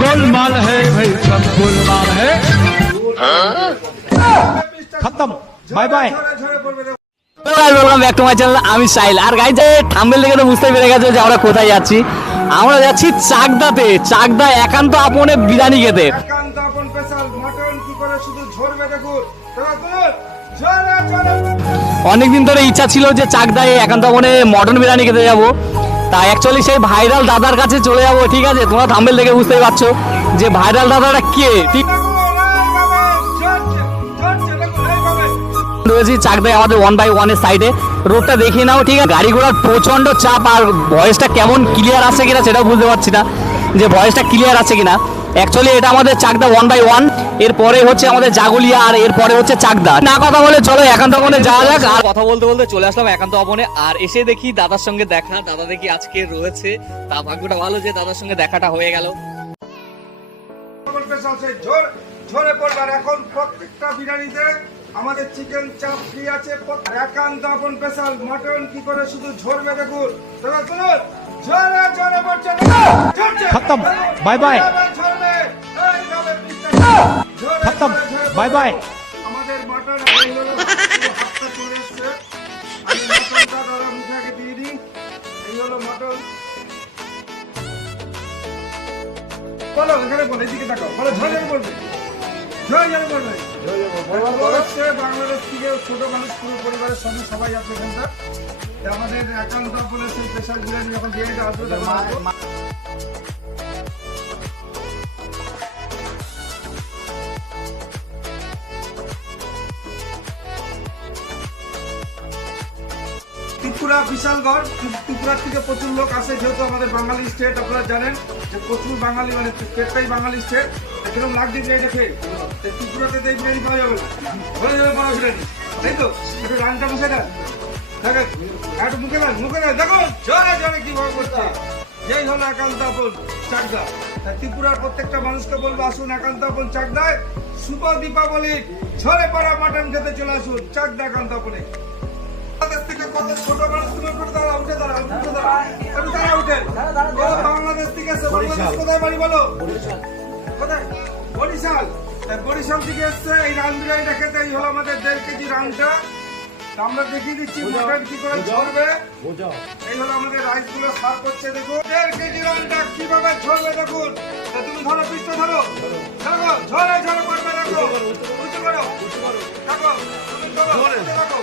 गोलमाल है भाई, सब गोलमाल है। खत्म, bye bye. Welcome back to my channel, আমি সাইল। আর গাইজ থাম্বনেল দেখে তো বুঝতে পেরে গেছো যে আমরা কোথায় যাচ্ছি। আমরা যাচ্ছি চাকদাতে, চাকদা একান্ত আপনে বিরিয়ানি খেতে। অনেকদিন ধরে ইচ্ছা ছিল যে চাকদায় একান্ত আপনে মটন বিরিয়ানি খেতে যাবো। তা অ্যাকচুয়ালি সেই ভাইরাল দাদার কাছে চলে যাবো। ঠিক আছে, তোমরা থাম্বনেল দেখে বুঝতেই পারছো যে ভাইরাল দাদাটা কে। ঠিক রয়েছি চাকদায় আমাদের 1/1 এর সাইডে। রোডটা দেখে নাও। ঠিক আছে, গাড়ি ঘোড়ার প্রচন্ড চাপ। আর ভয়েসটা কেমন ক্লিয়ার আসে কিনা সেটাও বুঝতে পারছি না যে ভয়েসটা ক্লিয়ার আছে কিনা। অ্যাকচুয়ালি এটা আমাদের চাকদা 1/1, এরপরে হচ্ছে আমাদের জাগুলিয়া, আর এরপরে হচ্ছে চাকদা। না কথা বলে চলো একান্ত ভবনে যাওয়া যাক। আর কথা বলতে বলতে চলে আসলাম একান্ত ভবনে। আর এসে দেখি দাদার সঙ্গে দেখা। দাদা দেখি আজকে রয়েছে, তা ভাগ্যটা ভালো যে দাদার সঙ্গে দেখাটা হয়ে গেল। ঝরে পড়বার এখন প্রত্যেকটা বিরিয়ানিতে আমাদের চিকেন চাপ ফ্রি আছে। একান্ত আপন স্পেশাল মটন কি করে শুধু ঝরবে দেখুন। ঝরে ঝরে পড়ছে, खत्म, बाय बाय। खत्म, बाय बाय। আমাদের মটন হাতটা চলে এসছে। আমি মটনটা দাদা মুখে আগে দিয়ে দিই। এই হলো মটন। বলো এখানে বলো, এদিকে তাকাও, বলো ঝরে পড়বে, ঝরে পড়বে। বাংলাদেশ থেকে ছোট মানুষ পুরো পরিবারের সঙ্গে সবাই আছে এখানটা। আমাদের একান্ত আপন স্পেশাল বিরিয়ানি যখন দিয়ে আসবে ত্রিপুরা বিশালগড়। ত্রিপুরার থেকে প্রচুর লোক আসে, যেহেতু আমাদের বাঙালি স্টেট। আপনারা জানেন যে প্রচুর বাঙালি, মানে স্টেটটাই বাঙালি স্টেট। কিরকম লাগছে বিরিয়ানি খেয়ে? ত্রিপুরাতে এই বিরিয়ানি পাওয়া যাবে না, হয়ে যাবে বড় বিরিয়ানি, তাই তো? একটু রানটা মুখে দেন, দেখেন একটু মুখে দেন, মুখে দেন, দেখো জোরে জোরে কিভাবে করছে। যেই হলো একান্ত আপন চাকদা। ত্রিপুরার প্রত্যেকটা মানুষকে বলবো আসুন একান্ত আপন চাকদায়। শুভ দীপাবলি, ঝরে পড়া মাটন খেতে চলে আসুন চাকদা একান্ত আপনে। ছোট মানুষ তুমি উঠে দাঁড়া, উঠে দাঁড়া, উঠে দাঁড়া, একটু দাঁড়া, উঠেন। বাংলাদেশ থেকে এসে, বাংলাদেশ কোথায় বাড়ি বলো? কোথায়? বরিশাল। বরিশাল থেকে এসছে এই রান বিরিয়ানিটা খেতে। এই হলো আমাদের 1.5 কেজি রানটা। আমরা দেখিয়ে দিচ্ছি মটন কি করে ঝরবে। এই হলো আমাদের রাইস গুলো সার্ভ করছে, দেখুন 1.5 কেজি রানটা কিভাবে ঝরবে দেখুন। তুমি ধরো, পিসটা ধরো, দেখো ঝরে ঝরে পড়বে, দেখো উঁচু করো, দেখো তুমি ধরো, দেখো।